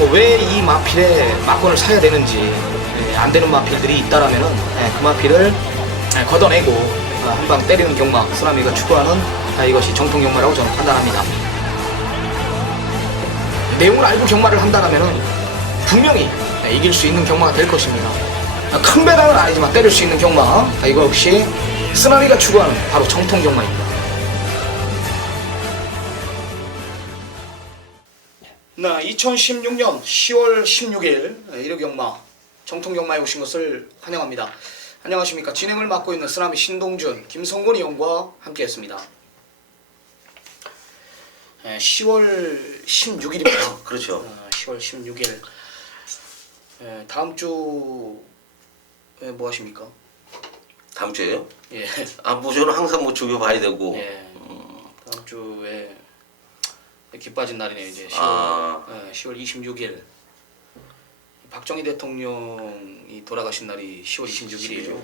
왜 이 마필에 막권을 사야 되는지, 안 되는 마필들이 있다라면은 그 마필을 걷어내고 한 방 때리는 경마, 쓰나미가 추구하는 이것이 정통 경마라고 저는 판단합니다. 내용을 알고 경마를 한다라면은 분명히 이길 수 있는 경마가 될 것입니다. 큰 배당은 아니지만 때릴 수 있는 경마, 이거 역시 쓰나미가 추구하는 바로 정통 경마입니다. 2016년 10월 16일 1호 경마, 정통 경마에 오신 것을 환영합니다. 안녕하십니까. 진행을 맡고 있는 쓰나미 신동준, 김성곤이 형과 함께했습니다. 10월 16일입니다. 그렇죠. 10월 16일. 다음 주에 뭐 하십니까? 다음 주에요? 예. 뭐 저는 항상 뭐 조교 봐야 되고. 예. 다음 주에 기 빠진 날이네요. 이제 10월 26일. 박정희 대통령이 돌아가신 날이 10월 26일이에요.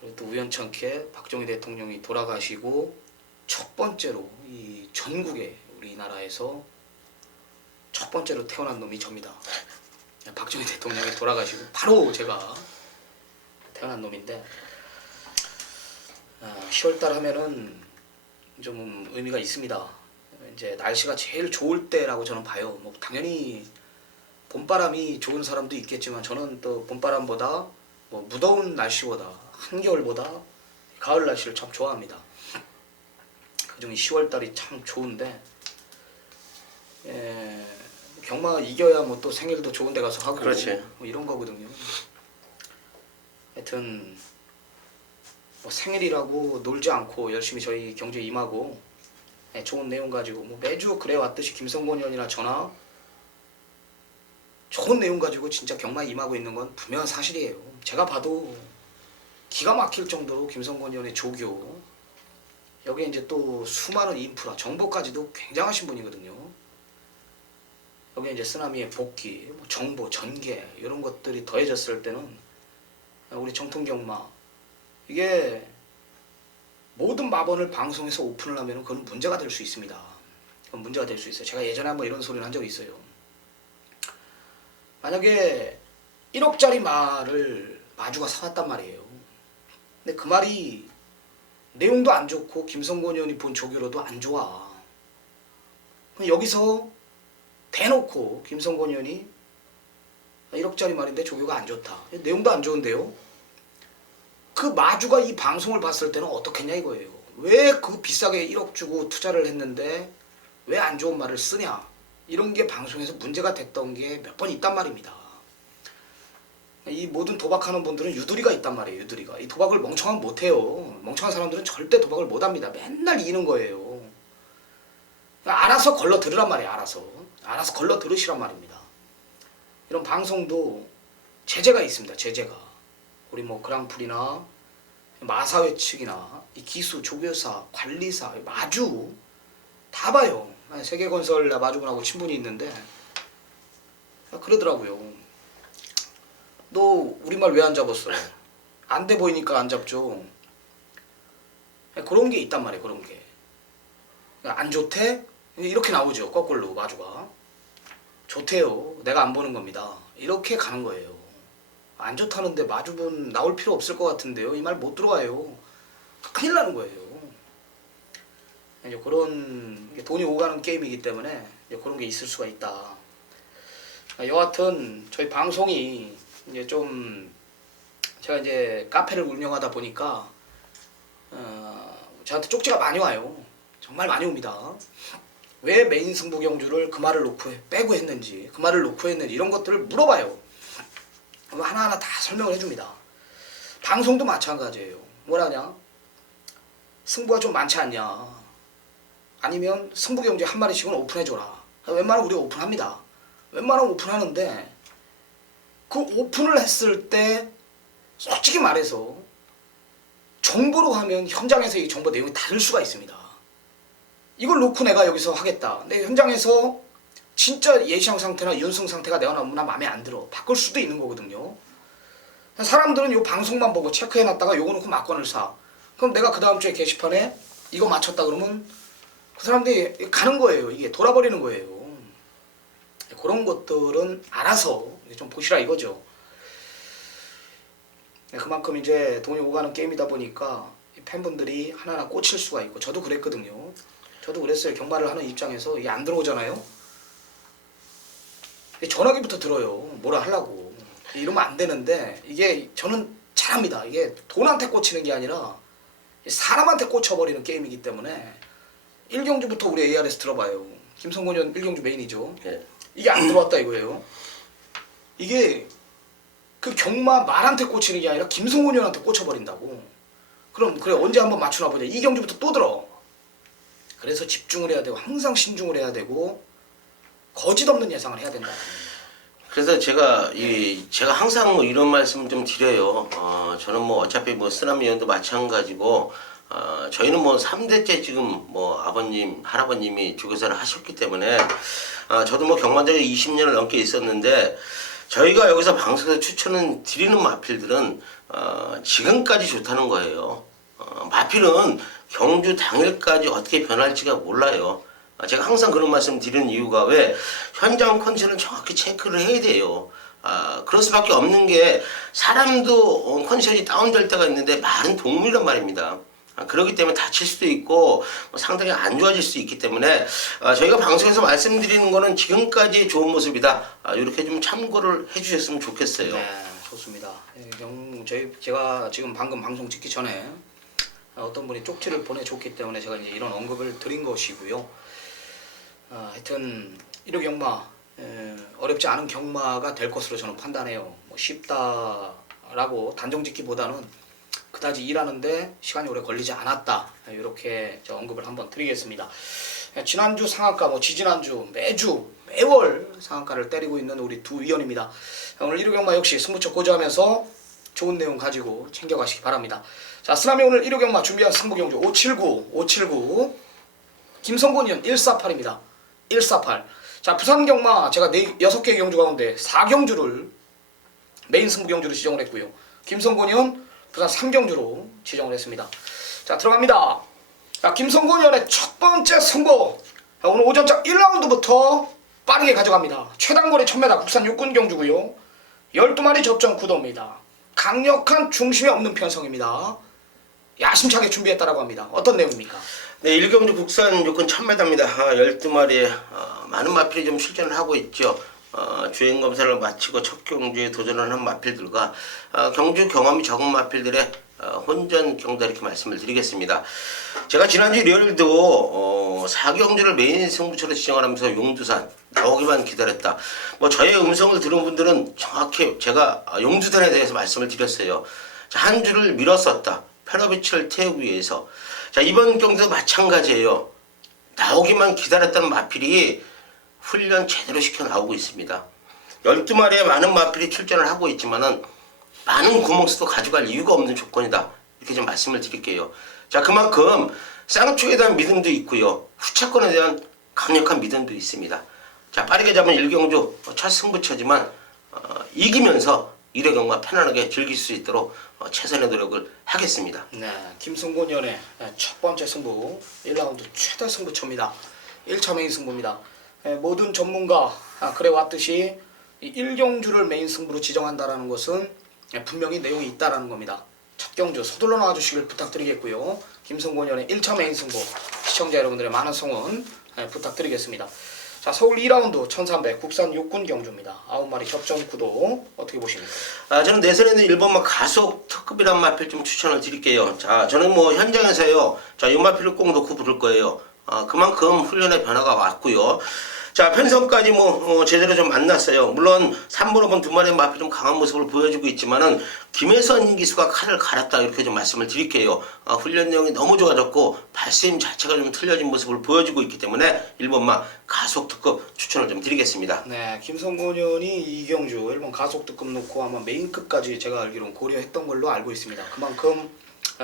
그리고 또 우연찮게 박정희 대통령이 돌아가시고 첫 번째로 이 전국에 우리나라에서 첫 번째로 태어난 놈이 접니다. 박정희 대통령이 돌아가시고 바로 제가 태어난 놈인데 10월달 하면은 좀 의미가 있습니다. 이제 날씨가 제일 좋을 때라고 저는 봐요. 뭐 당연히 봄바람이 좋은 사람도 있겠지만 저는 또 봄바람보다 뭐 무더운 날씨보다 한겨울보다 가을 날씨를 참 좋아합니다. 그중에 10월달이 참 좋은데 경마 이겨야 뭐 또 생일도 좋은 데 가서 하고 그렇지. 뭐 이런 거거든요. 하여튼 뭐 생일이라고 놀지 않고 열심히 저희 경주에 임하고 좋은 내용 가지고 뭐 매주 그래 왔듯이 김성곤 의원이나 저나 좋은 내용 가지고 진짜 경마에 임하고 있는 건 분명한 사실이에요. 제가 봐도 기가 막힐 정도로 김성곤 의원의 조교, 여기에 이제 또 수많은 인프라, 정보까지도 굉장하신 분이거든요. 여기에 이제 쓰나미의 복귀, 뭐 정보, 전개 이런 것들이 더해졌을 때는 우리 정통 경마, 이게 모든 마번을 방송에서 오픈을 하면 그건 문제가 될 수 있습니다. 그건 문제가 될 수 있어요. 제가 예전에 한번 이런 소리를 한 적이 있어요. 만약에 1억짜리 말을 마주가 사왔단 말이에요. 근데 그 말이 내용도 안 좋고 김성곤 의원이 본 조교로도 안 좋아. 그럼 여기서 대놓고 김성곤 의원이 1억짜리 말인데 조교가 안 좋다. 내용도 안 좋은데요. 그 마주가 이 방송을 봤을 때는 어떻겠냐 이거예요. 왜 그 비싸게 1억 주고 투자를 했는데 왜 안 좋은 말을 쓰냐. 이런 게 방송에서 문제가 됐던 게 몇 번 있단 말입니다. 이 모든 도박하는 분들은 유두리가 있단 말이에요. 유두리가. 이 도박을 멍청하면 못해요. 멍청한 사람들은 절대 도박을 못합니다. 맨날 이기는 거예요. 알아서 걸러 들으란 말이에요. 알아서 걸러 들으시란 말입니다. 이런 방송도 제재가 있습니다. 제재가. 우리 뭐 그랑프리나 마사회 측이나 이 기수, 조교사, 관리사, 마주 다 봐요. 세계건설 마주분하고 친분이 있는데 그러더라고요. 너 우리말 왜 안 잡았어? 안 돼 보이니까 안 잡죠. 그런 게 있단 말이에요. 그런 게. 안 좋대? 이렇게 나오죠. 거꾸로 마주가. 좋대요. 내가 안 보는 겁니다. 이렇게 가는 거예요. 안 좋다는데 마주분 나올 필요 없을 것 같은데요. 이 말 못 들어와요. 큰일 나는 거예요. 이제 그런 돈이 오가는 게임이기 때문에 이제 그런 게 있을 수가 있다. 여하튼 저희 방송이 이제 좀 제가 이제 카페를 운영하다 보니까 저한테 쪽지가 많이 와요. 정말 많이 옵니다. 왜 메인 승부 경주를 그 말을 놓고 빼고 했는지, 그 말을 놓고 했는지 이런 것들을 물어봐요. 그럼 하나하나 다 설명을 해줍니다. 방송도 마찬가지예요. 뭐라냐? 승부가 좀 많지 않냐? 아니면 승부 경주 한 마리씩은 오픈해줘라. 웬만하면 우리가 오픈합니다. 웬만하면 오픈하는데 그 오픈을 했을 때 솔직히 말해서 정보로 하면 현장에서 이 정보 내용이 다를 수가 있습니다. 이걸 놓고 내가 여기서 하겠다. 내 현장에서 진짜 예시형 상태나 연승 상태가 내가 너무나 마음에 안 들어. 바꿀 수도 있는 거거든요. 사람들은 이 방송만 보고 체크해놨다가 요거 놓고 막건을 사. 그럼 내가 그 다음 주에 게시판에 이거 맞췄다 그러면 그 사람들이 가는 거예요. 이게 돌아버리는 거예요. 그런 것들은 알아서 좀 보시라 이거죠. 그만큼 이제 돈이 오가는 게임이다 보니까 팬분들이 하나하나 꽂힐 수가 있고 저도 그랬거든요. 저도 그랬어요. 경마를 하는 입장에서 이게 안 들어오잖아요. 전화기부터 들어요. 뭐라 하려고. 이러면 안 되는데 이게 저는 잘합니다. 이게 돈한테 꽂히는 게 아니라 사람한테 꽂혀버리는 게임이기 때문에 1경주부터 우리 ARS 들어봐요. 김성곤 의원 1경주 메인이죠. 예. 이게 안 들어왔다 이거예요. 이게 그 경마 말한테 꽂히는 게 아니라 김성곤 의원한테 꽂혀버린다고. 그럼 그래 언제 한번 맞추나 보자. 2경주부터 또 들어. 그래서 집중을 해야 되고 항상 신중을 해야 되고 거짓 없는 예상을 해야 된다. 그래서 제가 제가 항상 뭐 이런 말씀 좀 드려요. 저는 뭐 어차피 뭐 쓰나미 의원도 마찬가지고 저희는 뭐 3대째 지금 뭐 아버님, 할아버님이 조교사를 하셨기 때문에 저도 뭐 경마장에 20년을 넘게 있었는데 저희가 여기서 방송에서 추천을 드리는 마필들은 지금까지 좋다는 거예요. 마필은 경주 당일까지 어떻게 변할지가 몰라요. 제가 항상 그런 말씀 드리는 이유가 왜 현장 컨디션을 정확히 체크를 해야 돼요. 그럴 수밖에 없는 게 사람도 컨디션이 다운될 때가 있는데 말은 동물이란 말입니다. 그렇기 때문에 다칠 수도 있고 상당히 안 좋아질 수 있기 때문에 저희가 방송에서 말씀드리는 거는 지금까지 좋은 모습이다. 이렇게 좀 참고를 해주셨으면 좋겠어요. 네, 좋습니다. 제가 지금 방금 방송 찍기 전에 어떤 분이 쪽지를 보내줬기 때문에 제가 이제 이런 언급을 드린 것이고요. 하여튼 1호 경마 어렵지 않은 경마가 될 것으로 저는 판단해요. 뭐 쉽다라고 단정짓기보다는 그다지 일하는데 시간이 오래 걸리지 않았다. 이렇게 언급을 한번 드리겠습니다. 지난주 상한가, 뭐 지지난주 매월 상한가를 때리고 있는 우리 두 위원입니다. 오늘 1호 경마 역시 승부처 고조하면서 좋은 내용 가지고 챙겨가시기 바랍니다. 자, 쓰나미 오늘 1호 경마 준비한 승부경주 579 김성곤 의원 148입니다. 148. 자, 부산 경마 제가 6개의 경주 가운데 4경주를 메인 승부 경주로 지정을 했고요. 김성곤 의원 부산 3경주로 지정을 했습니다. 자, 들어갑니다. 자, 김성곤 의원의 첫 번째 승부. 자, 오늘 오전장 1라운드부터 빠르게 가져갑니다. 최단거리 1000m 국산 육군 경주고요. 12마리 접전 구도입니다. 강력한 중심이 없는 편성입니다. 야심차게 준비했다라고 합니다. 어떤 내용입니까? 네, 1경주 국산 육군 1000m입니다. 12마리에 많은 마필이 좀 출전을 하고 있죠. 주행 검사를 마치고 첫 경주에 도전을 한 마필들과 경주 경험이 적은 마필들의 혼전 경다 이렇게 말씀을 드리겠습니다. 제가 지난주 일요일도 4경주를 메인 승부처로 지정을 하면서 용두산 나오기만 기다렸다. 뭐 저의 음성을 들은 분들은 정확히 제가 용두산에 대해서 말씀을 드렸어요. 자, 한 주를 밀었었다. 페러비치를 태우기 위해서. 자, 이번 경기도 마찬가지예요. 나오기만 기다렸다는 마필이 훈련 제대로 시켜 나오고 있습니다. 12마리의 많은 마필이 출전을 하고 있지만은 많은 구멍수도 가져갈 이유가 없는 조건이다. 이렇게 좀 말씀을 드릴게요. 자, 그만큼 쌍쪽에 대한 믿음도 있고요. 후차권에 대한 강력한 믿음도 있습니다. 자, 빠르게 잡은 1경주 첫 승부처지만 이기면서 1회 경마 편안하게 즐길 수 있도록 최선의 노력을 하겠습니다. 네, 김성곤 의원의 첫 번째 승부 1라운드 최대 승부처입니다. 1차 메인 승부입니다. 모든 전문가 그래왔듯이 1경주를 메인 승부로 지정한다라는 것은 분명히 내용이 있다라는 겁니다. 첫 경주 서둘러 나와주시길 부탁드리겠고요. 김성곤 의원의 1차 메인 승부 시청자 여러분들의 많은 성원 부탁드리겠습니다. 자, 서울 2라운드 1300 국산 육군 경주입니다. 9마리 접전 구도 어떻게 보십니까? 저는 내선에는 1번마 가속 특급이란 마필 좀 추천을 드릴게요. 자, 저는 뭐 현장에서요. 자, 이 마필을 꼭 놓고 부를 거예요. 그만큼 훈련의 변화가 왔고요. 자, 편성까지 제대로 좀 만났어요. 물론 3번, 5번 두 마리의 마필 좀 강한 모습을 보여주고 있지만은 김혜선 기수가 칼을 갈았다 이렇게 좀 말씀을 드릴게요. 훈련 내용이 너무 좋아졌고 발스임 자체가 좀 틀려진 모습을 보여주고 있기 때문에 1번마 가속 특급 추천을 좀 드리겠습니다. 네, 김성곤 의원이 이경주 1번 가속 특급 놓고 아마 메인급까지 제가 알기로는 고려했던 걸로 알고 있습니다. 그만큼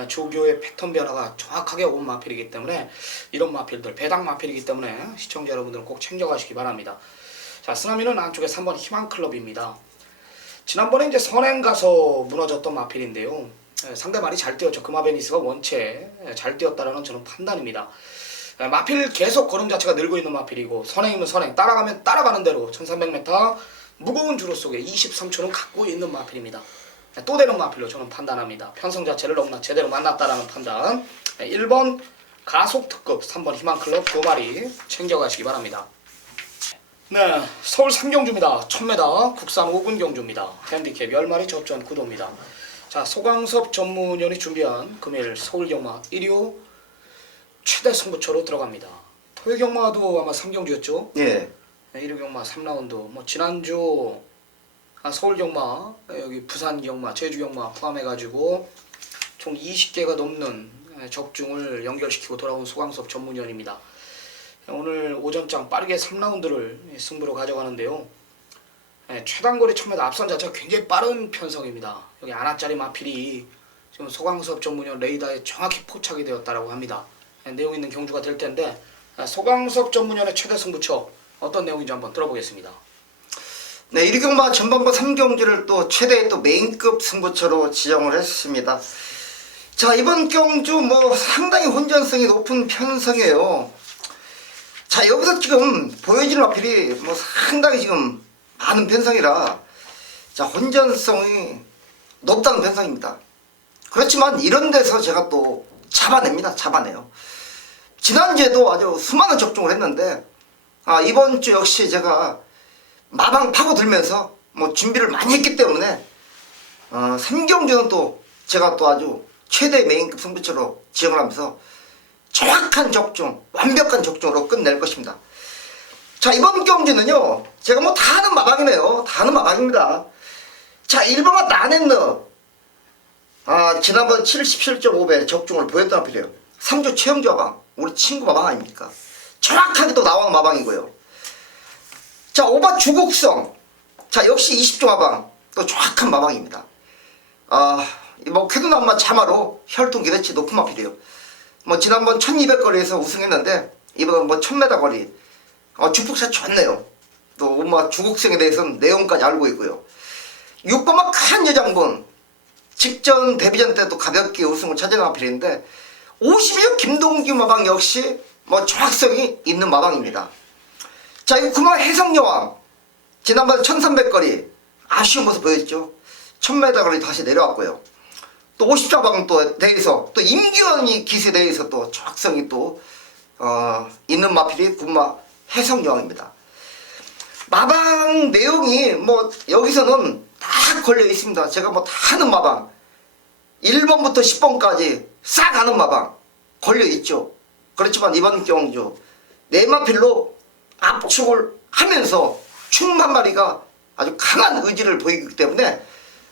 조교의 패턴 변화가 정확하게 온 마필이기 때문에 이런 마필들 배당 마필이기 때문에 시청자 여러분들은 꼭 챙겨가시기 바랍니다. 자, 쓰나미는 안쪽에 3번 희망클럽입니다. 지난번에 이제 선행 가서 무너졌던 마필인데요. 상대 말이 잘 뛰었죠. 금화베니스가 원체 잘 뛰었다라는 저는 판단입니다. 마필 계속 걸음 자체가 늘고 있는 마필이고 선행이면 선행, 따라가면 따라가는 대로 1300m 무거운 주로 속에 23초는 갖고 있는 마필입니다. 또 다른 마필로 저는 판단합니다. 편성 자체를 너무나 제대로 만났다라는 판단. 1번 가속 특급, 3번 희망클럽 2마리 챙겨가시기 바랍니다. 네, 서울 3경주입니다. 1000m 국산 5군 경주입니다. 핸디캡 10마리 접전 구도입니다. 자, 소강섭 전문위원이 준비한 금일 서울경마 1호 최대 승부처로 들어갑니다. 토요경마도 아마 3경주였죠? 예. 1호 경마 3라운드. 뭐 지난주 서울경마, 여기 부산경마, 제주경마 포함해가지고 총 20개가 넘는 적중을 연결시키고 돌아온 소강섭 전문위원입니다. 오늘 오전장 빠르게 3라운드를 승부로 가져가는데요. 최단거리 1000m 앞선 자체가 굉장히 빠른 편성입니다. 여기 아나짜리 마필이 지금 소강섭 전문위원 레이더에 정확히 포착이 되었다라고 합니다. 내용 있는 경주가 될 텐데 소강섭 전문위원의 최대 승부처 어떤 내용인지 한번 들어보겠습니다. 네, 1경마 전반부 3경주를 또 최대의 또 메인급 승부처로 지정을 했습니다. 자, 이번 경주 뭐 상당히 혼전성이 높은 편성이에요. 자, 여기서 지금 보여지는 마필이 뭐 상당히 지금 많은 편성이라 자, 혼전성이 높다는 편성입니다. 그렇지만 이런 데서 제가 또 잡아냅니다. 잡아내요. 지난주에도 아주 수많은 적중을 했는데 이번 주 역시 제가 마방 파고들면서 뭐 준비를 많이 했기 때문에 3경주는 또 제가 또 아주 최대 메인급 승부처로 지정을 하면서 정확한 적중, 완벽한 적중으로 끝낼 것입니다. 자, 이번 경주는요, 제가 뭐 다 하는 마방이네요. 다 하는 마방입니다. 자, 1번가 나넷너. 지난번 77.5배 적중을 보였던 마필이에요. 3주 최영주 마방. 우리 친구 마방 아닙니까? 정확하게 또 나온 마방이고요. 자, 5번 주곡성. 자, 역시 20조 마방. 또 정확한 마방입니다. 뭐, 쾌도남마 자마로 혈통 기대치 높은 마필이에요. 뭐, 지난번 1200거리에서 우승했는데, 이번은 뭐, 1000m 거리. 주폭샷 좋네요. 또, 뭐, 주곡성에 대해서는 내용까지 알고 있고요. 6번만 큰 여장분. 직전 데뷔전 때도 가볍게 우승을 차지한 마필인데, 52호 김동규 마방 역시 뭐, 정확성이 있는 마방입니다. 자, 이거 9번 해성여왕. 지난번 1300거리. 아쉬운 모습 보였죠. 1000m 거리 다시 내려왔고요. 또 50자방 또 대회에서 또 임기원이 기세 대회에서 또 정확성이 또 있는 마필이 군마 해성여왕입니다. 마방 내용이 뭐 여기서는 다 걸려 있습니다. 제가 뭐 다 하는 마방 1번부터 10번까지 싹 하는 마방 걸려 있죠. 그렇지만 이번 경주 네 마필로 압축을 하면서 총 한 마리가 아주 강한 의지를 보이기 때문에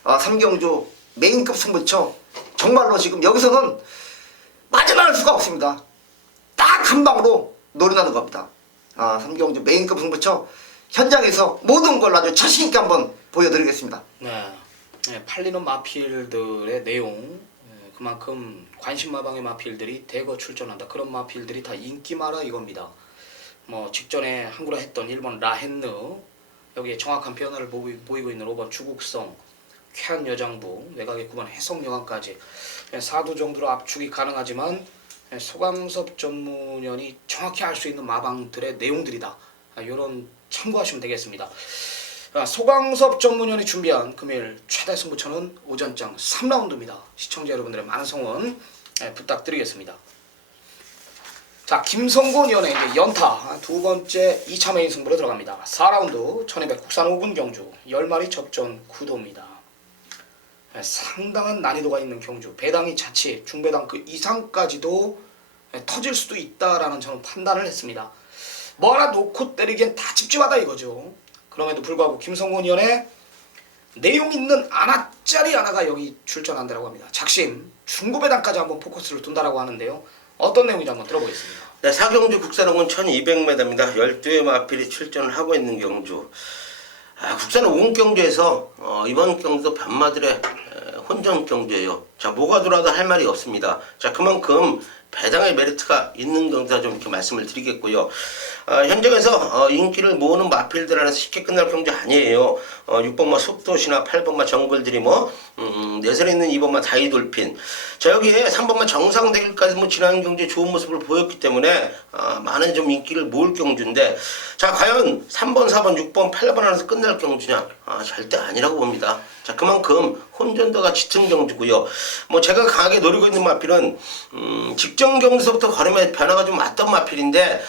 3경주 메인급 승부처 정말로 지금 여기서는 빠져나갈 수가 없습니다. 딱 한 방으로 노려나는 겁니다. 3경주 메인급 승부처 현장에서 모든 걸 아주 자신있게 한번 보여드리겠습니다. 네, 팔리는 마필들의 내용, 그만큼 관심마방의 마필들이 대거 출전한다. 그런 마필들이 다 인기마라 이겁니다. 뭐 직전에 한구라 했던 1번 라헨느, 여기에 정확한 변화를 보이고 있는 5번 주국성, 쾌한 여장부, 외곽의 9번 해성여왕까지 4두 정도로 압축이 가능하지만 소강섭 전문위원이 정확히 알 수 있는 마방들의 내용들이다. 이런 참고하시면 되겠습니다. 소강섭 전문위원이 준비한 금일 최대 승부처는 오전장 3라운드입니다. 시청자 여러분들의 많은 성원 부탁드리겠습니다. 자, 김성곤 위원의 연타 두 번째 2차 메인 승부로 들어갑니다. 4라운드 1200 국산 5군 경주 10마리 접전 구도입니다. 상당한 난이도가 있는 경주, 배당이 자칫 중배당 그 이상까지도 터질 수도 있다라는 저는 판단을 했습니다. 뭐 하나 놓고 때리기엔 다 집집하다 이거죠. 그럼에도 불구하고 김성곤 위원의 내용 있는 아나짜리 하나가 여기 출전한다라고 합니다. 작심 중고배당까지 한번 포커스를 둔다라고 하는데요. 어떤 내용인지 한번 들어보겠습니다. 네, 4경주 국산홍은 1200m입니다. 12의 마필이 출전을 하고 있는 경주. 국산 5군 경주에서 이번 경주도 변마들의 혼전 경주예요. 자, 뭐가 돌아도 할 말이 없습니다. 자, 그만큼 배당의 메리트가 있는 경기다 좀 이렇게 말씀을 드리겠고요. 현장에서 인기를 모으는 마필들 안에서 쉽게 끝날 경기 아니에요. 6번마 숲도시나 8번마 정글드리머, 내선에 있는 2번마 다이돌핀. 자, 여기에 3번마 정상대결까지 뭐 지난 경기에 좋은 모습을 보였기 때문에 많은 좀 인기를 모을 경주인데, 자, 과연 3번, 4번, 6번, 8번 안에서 끝날 경주냐? 절대 아니라고 봅니다. 자, 그만큼 혼전도가 짙은 경주고요. 뭐 제가 강하게 노리고 있는 마필은 직전 경주서부터 걸음의 변화가 좀 왔던 마필인데,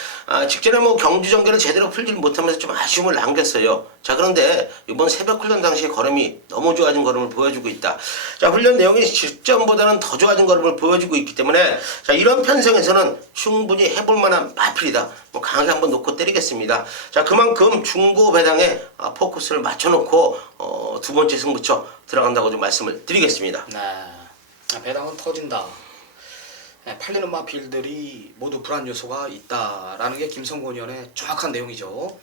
직전에 뭐 경주 전개를 제대로 풀지 못하면서 좀 아쉬움을 남겼어요. 자, 그런데 이번 새벽 훈련 당시에 걸음이 너무 좋아진 걸음을 보여주고 있다. 자, 훈련 내용이 직전보다는 더 좋아진 걸음을 보여주고 있기 때문에, 자, 이런 편성에서는 충분히 해볼 만한 마필이다. 뭐 강하게 한번 놓고 때리겠습니다. 자, 그만큼 중고 배당에 포커스를 맞춰놓고 두 번째 승부처 들어간다고 좀 말씀을 드리겠습니다. 네, 배당은 터진다. 네, 팔리는 마필들이 모두 불안 요소가 있다라는 게 김성곤 의원의 정확한 내용이죠.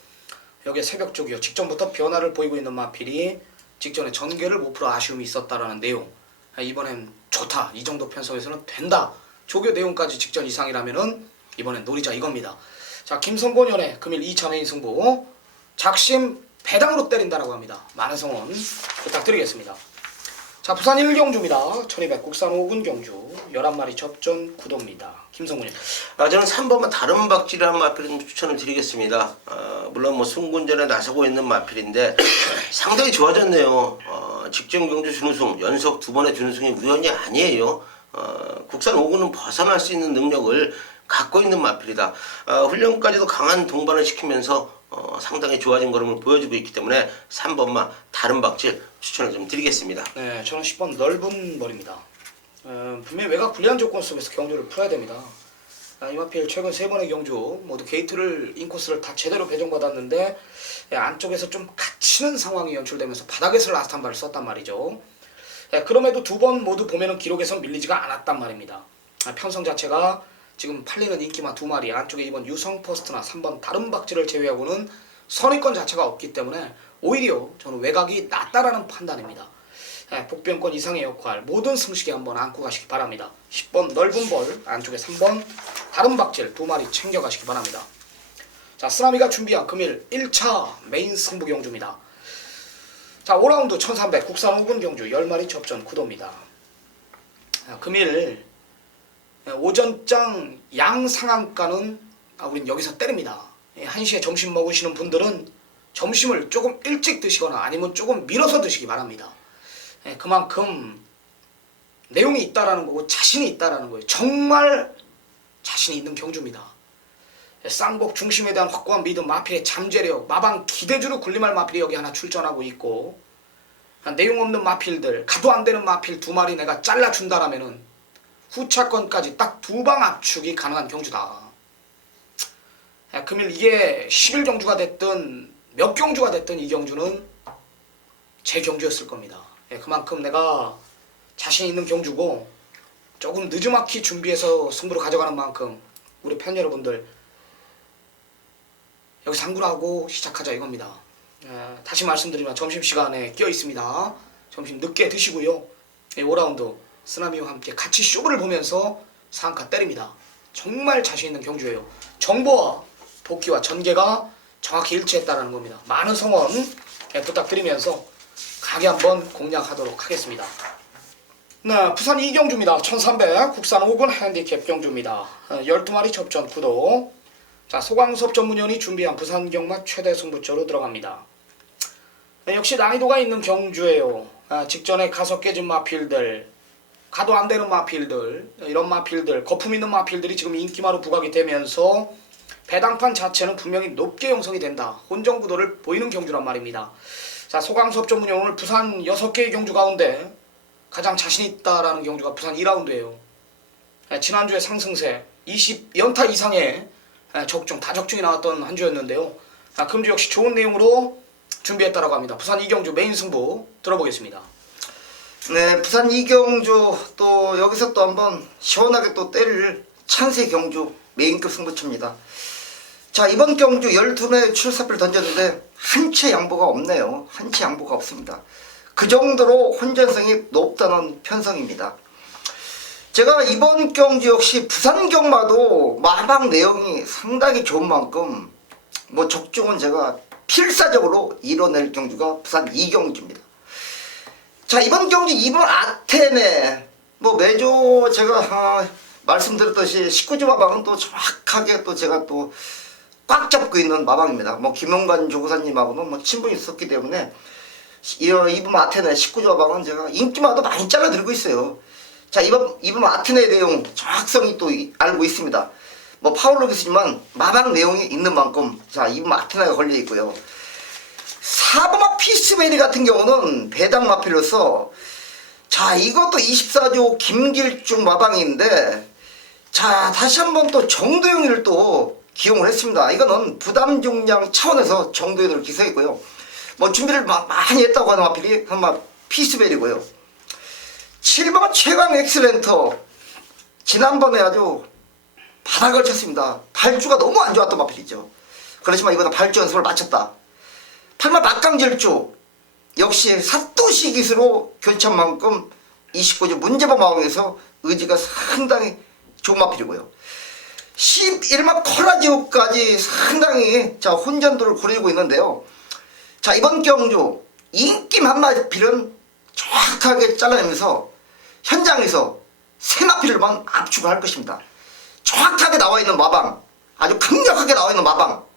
여기에 새벽 쪽이요. 직전부터 변화를 보이고 있는 마필이 직전에 전개를 못 풀어 아쉬움이 있었다라는 내용. 이번엔 좋다. 이 정도 편성에서는 된다. 조교 내용까지 직전 이상이라면은 이번엔 노리자 이겁니다. 자, 김성곤 의원의 금일 2차 메인 승부 작심 배당으로 때린다라고 합니다. 많은 성원 부탁드리겠습니다. 자, 부산 1경주입니다. 1200 국산 5군 경주 11마리 접전 구도입니다. 김성군님. 저는 3번만 다른 박질한 마필을 좀 추천을 드리겠습니다. 물론 뭐 승군전에 나서고 있는 마필인데 상당히 좋아졌네요. 직전 경주 준우승 연속 2번의 준우승이 우연이 아니에요. 국산 5군은 벗어날 수 있는 능력을 갖고 있는 마필이다. 훈련까지도 강한 동반을 시키면서 상당히 좋아진 걸음을 보여주고 있기 때문에 3번마 다른 박질 추천을 좀 드리겠습니다. 네, 저는 10번 넓은 머리입니다. 분명히 외곽 불리한 조건 속에서 경주를 풀어야 됩니다. 이 마필 최근 3번의 경주 모두 게이트를 인코스를 다 제대로 배정받았는데 안쪽에서 좀 갇히는 상황이 연출되면서 바닥에서 라스트 한 발을 썼단 말이죠. 그럼에도 2번 모두 보면은 기록에서 밀리지가 않았단 말입니다. 편성 자체가 지금 팔리는 인기마 2마리 안쪽에 2번 유성 퍼스트나 3번 다른 박질을 제외하고는 선의권 자체가 없기 때문에 오히려 저는 외곽이 낫다라는 판단입니다. 복변권 이상의 역할 모든 승식에 한번 안고 가시기 바랍니다. 10번 넓은 볼 안쪽에 3번 다른 박질 2마리 챙겨가시기 바랍니다. 자, 쓰나미가 준비한 금일 1차 메인 승부 경주입니다. 자, 5라운드 1300 국산 5군 경주 10마리 접전 구도입니다. 금일 오전장 양 상한가는 우린 여기서 때립니다. 1시에 점심 먹으시는 분들은 점심을 조금 일찍 드시거나 아니면 조금 밀어서 드시기 바랍니다. 그만큼 내용이 있다라는 거고 자신이 있다라는 거예요. 정말 자신이 있는 경주입니다. 쌍복 중심에 대한 확고한 믿음, 마필의 잠재력, 마방 기대주로 군림할 마필이 여기 하나 출전하고 있고, 내용 없는 마필들, 가도 안 되는 마필 2마리 내가 잘라준다라면은 후차권까지 딱 2방 압축이 가능한 경주다. 금일 이게 10일 경주가 됐든 몇 경주가 됐든 이 경주는 제 경주였을 겁니다. 그만큼 내가 자신 있는 경주고 조금 늦지막히 준비해서 승부를 가져가는 만큼 우리 팬 여러분들 여기서 상구를 하고 시작하자 이겁니다. 다시 말씀드리면 점심시간에 끼어 있습니다. 점심 늦게 드시고요. 5라운드 쓰나미와 함께 같이 쇼를 보면서 상한가 때립니다. 정말 자신 있는 경주예요. 정보와 복귀와 전개가 정확히 일치했다는 겁니다. 많은 성원 부탁드리면서 가게 한번 공략하도록 하겠습니다. 네, 부산 2경주입니다. 1300 국산 5군 핸디캡 경주입니다. 12마리 접전 구도. 자, 소광섭 전문위원이 준비한 부산 경마 최대 승부처로 들어갑니다. 역시 난이도가 있는 경주예요. 직전에 가서 깨진 마필들, 가도 안 되는 마필들, 이런 마필들, 거품 있는 마필들이 지금 인기마로 부각이 되면서 배당판 자체는 분명히 높게 형성이 된다. 혼전 구도를 보이는 경주란 말입니다. 자, 소강섭 전문위원 오늘 부산 6개의 경주 가운데 가장 자신 있다라는 경주가 부산 2라운드예요. 지난주에 상승세 20연타 이상의 적중, 다적중이 나왔던 한 주였는데요. 금주 역시 좋은 내용으로 준비했다라고 합니다. 부산 2경주 메인 승부 들어보겠습니다. 네, 부산 2경주 또 여기서 또 한번 시원하게 또 때릴 찬세 경주 메인급 승부처입니다. 자, 이번 경주 12회 출사표를 던졌는데 한 채 양보가 없네요. 한 채 양보가 없습니다. 그 정도로 혼전성이 높다는 편성입니다. 제가 이번 경주 역시 부산 경마도 마방 내용이 상당히 좋은 만큼 뭐 적중은 제가 필사적으로 이뤄낼 경주가 부산 이경주입니다. 자, 이번 경주 2번 아테네 뭐 매주 제가 말씀드렸듯이 19주 마방은 또 정확하게 또 제가 또 꽉 잡고 있는 마방입니다. 뭐 김용관 조교사님하고는 뭐 친분이 있었기 때문에 이번 아테네 19주 마방은 제가 인기마도 많이 잘라드리고 있어요. 자, 이번 아테네 내용 정확성이 또 알고 있습니다. 뭐 파울로 교수지만 마방 내용이 있는 만큼 자, 이번 아테네가 걸려 있고요. 4번마 피스베리 같은 경우는 배당 마필로서 자, 이것도 24조 김길중 마방인데 자, 다시 한번 또 정도영이를 또 기용을 했습니다. 이거는 부담 중량 차원에서 정도영을 기소했고요. 뭐 준비를 많이 했다고 하는 마필이 한마 피스벨이고요. 7번 최강 엑셀렌터 지난번에 아주 바닥을 쳤습니다. 발주가 너무 안 좋았던 마필이죠. 그렇지만 이번에 발주 연습을 마쳤다. 8번 막강질주 역시 사또시 기수로 교체한 만큼 29주 문제범 마왕에서 의지가 상당히 좋은 마필이고요. 11번 콜라지오까지 상당히 자 혼전도를 구리고 있는데요. 자, 이번 경주 인기 한마필은 정확하게 잘라내면서 현장에서 세 마필만 압축을 할 것입니다. 정확하게 나와 있는 마방, 아주 강력하게 나와 있는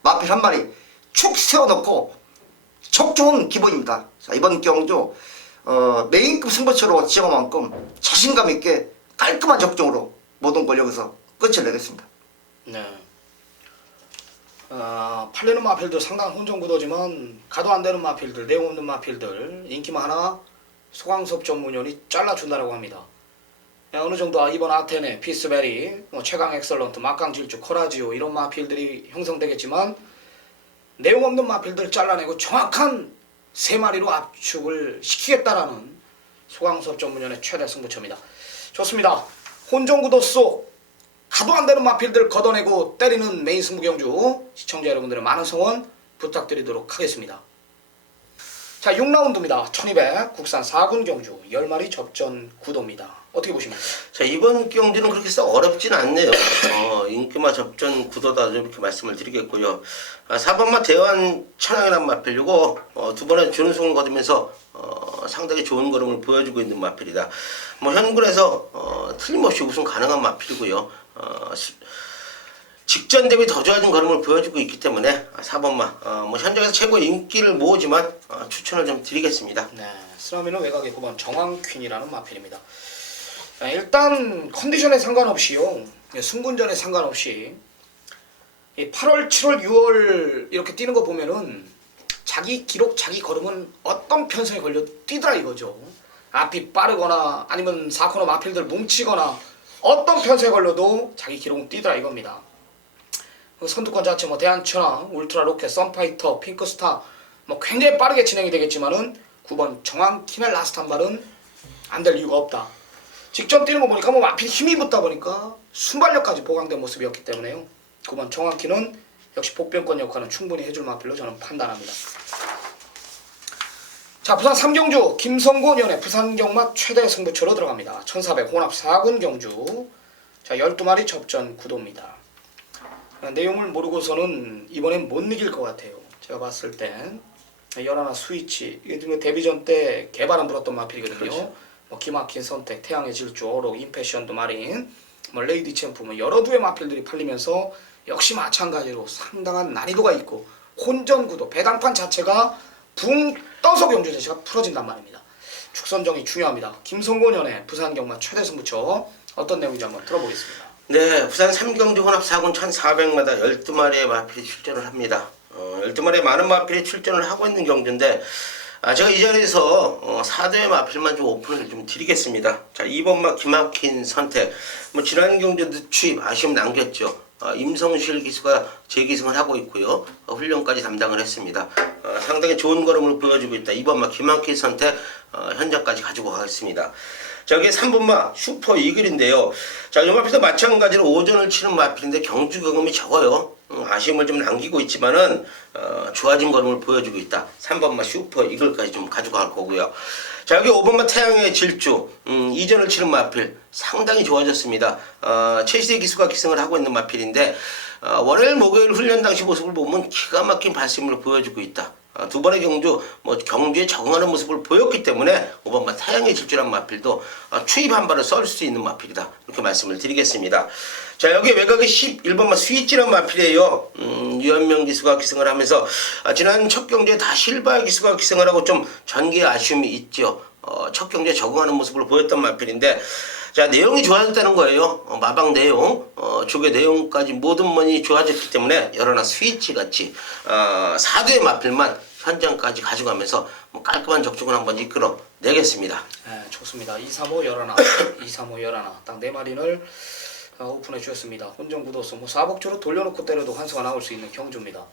마필 한 마리 축 세워놓고 적중은 기본입니다. 자, 이번 경주 메인급 승부처로 지정한 만큼 자신감 있게 깔끔한 적중으로 모든 걸 여기서 끝을 내겠습니다. 네. 팔리는 마필들 상당한 혼전구도지만 가도 안 되는 마필들, 내용 없는 마필들 인기만 하나 소강섭 전문위원이 잘라준다라고 합니다. 어느 정도 이번 아테네, 피스베리, 뭐 최강 엑설런트, 막강질주, 코라지오 이런 마필들이 형성되겠지만 내용 없는 마필들을 잘라내고 정확한 세 마리로 압축을 시키겠다라는 소강섭 전문위원의 최대 승부처입니다. 좋습니다. 혼전구도 속 가도 안 되는 마필들 걷어내고 때리는 메인 승부 경주 시청자 여러분들의 많은 성원 부탁드리도록 하겠습니다. 자, 6라운드입니다. 1200 국산 4군 경주 10마리 접전 구도입니다. 어떻게 보십니까? 자, 이번 경기는 그렇게 썩 어렵진 않네요. 인기마 접전 구도다 이렇게 말씀을 드리겠고요. 4번마 대환 천왕이란 마필이고 두 번에 준우승을 거두면서 상당히 좋은 걸음을 보여주고 있는 마필이다. 뭐 현군에서 틀림없이 우승 가능한 마필이고요. 직전 대비 더 좋아진 걸음을 보여주고 있기 때문에 4번마 뭐 현장에서 최고 인기를 모으지만 추천을 좀 드리겠습니다. 네, 쓰라미는 외곽에 9번 정황퀸이라는 마필입니다. 일단 컨디션에 상관없이요, 승군전에 상관없이 8월, 7월, 6월 이렇게 뛰는 거 보면은 자기 기록, 자기 걸음은 어떤 편성에 걸려 뛰더라 이거죠. 앞이 빠르거나 아니면 4코너 마필들 뭉치거나 어떤 편성에 걸려도 자기 기록은 뛰더라 이겁니다. 선두권 자체 뭐 대한천왕, 울트라 로켓, 썬파이터, 핑크스타 뭐 굉장히 빠르게 진행이 되겠지만은 9번 정황퀸의 라스트 한 발은 안 될 이유가 없다. 직접 뛰는 거 보니까 뭐 마필 힘이 붙다 보니까 순발력까지 보강된 모습이었기 때문에요. 9번 정황퀸은 역시 복병권 역할은 충분히 해줄 마필로 저는 판단합니다. 자, 부산 3경주 김성곤 위원의 부산 경마 최대 승부처로 들어갑니다. 1400 혼합 4군 경주. 자, 12마리 접전 구도입니다. 내용을 모르고서는 이번엔 못 이길 것 같아요. 제가 봤을 땐 열하나 스위치 이게 데뷔전 때 개바람 불었던 마필이거든요. 그렇죠. 뭐 기막힌 선택, 태양의 질주, 어록, 임패션도 마린, 뭐 레이디 챔프 뭐 여러 두의 마필들이 팔리면서 역시 마찬가지로 상당한 난이도가 있고 혼전구도, 배당판 자체가 붕 떠서 경주 자체가 풀어진단 말입니다. 축선정이 중요합니다. 김성곤 연의 부산 경마 최대 승부처 어떤 내용인지 한번 들어보겠습니다. 네, 부산 3경주 혼합 4군 1400마다 12마리의 마필이 출전을 합니다. 12마리의 많은 마필이 출전을 하고 있는 경주인데 제가 이 자리에서 4대의 마필만 좀 오픈을 좀 드리겠습니다. 자, 2번마 기막힌 선택. 뭐 지난 경주 늦추입 아쉬움 남겼죠. 임성실 기수가 재기승을 하고 있고요. 훈련까지 담당을 했습니다. 상당히 좋은 걸음을 보여주고 있다. 2번마 기막힌 선택 현장까지 가지고 가겠습니다. 자, 여기 3번마 슈퍼 이글인데요. 자, 이 마필도 마찬가지로 오전을 치는 마필인데 경주 경험이 적어요. 아쉬움을 좀 남기고 있지만은 좋아진 걸음을 보여주고 있다. 3번마 슈퍼 이글까지 좀 가져갈 거고요. 자, 여기 5번마 태양의 질주, 이전을 치른 마필 상당히 좋아졌습니다. 최시대 기수가 기승을 하고 있는 마필인데 월요일 목요일 훈련 당시 모습을 보면 기가 막힌 발심을 보여주고 있다. 두 번의 경주, 경주에 적응하는 모습을 보였기 때문에 5번마 태양의 질주란 마필도 추입 한 발을 썰 수 있는 마필이다. 이렇게 말씀을 드리겠습니다. 자, 여기 외곽의 11번마 스위치란 마필이에요. 유현명 기수가 기승을 하면서 지난 첫 경주에 다 실바 기수가 기승을 하고 좀 전개의 아쉬움이 있죠. 첫 경주에 적응하는 모습을 보였던 마필인데 자, 내용이 좋아졌다는 거예요. 마방 내용, 조개 내용까지 모든 면이 좋아졌기 때문에 여러나 스위치 같이 4대의 마필만 현장까지 가져가면서 깔끔한 적중을 한번 이끌어 내겠습니다. 네, 좋습니다. 2, 3, 5, 11, 2, 3, 5, 11 딱 4마리를 오픈해 주셨습니다. 혼전 구도수 사복조로 돌려놓고 때려도 환수가 나올 수 있는 경주입니다.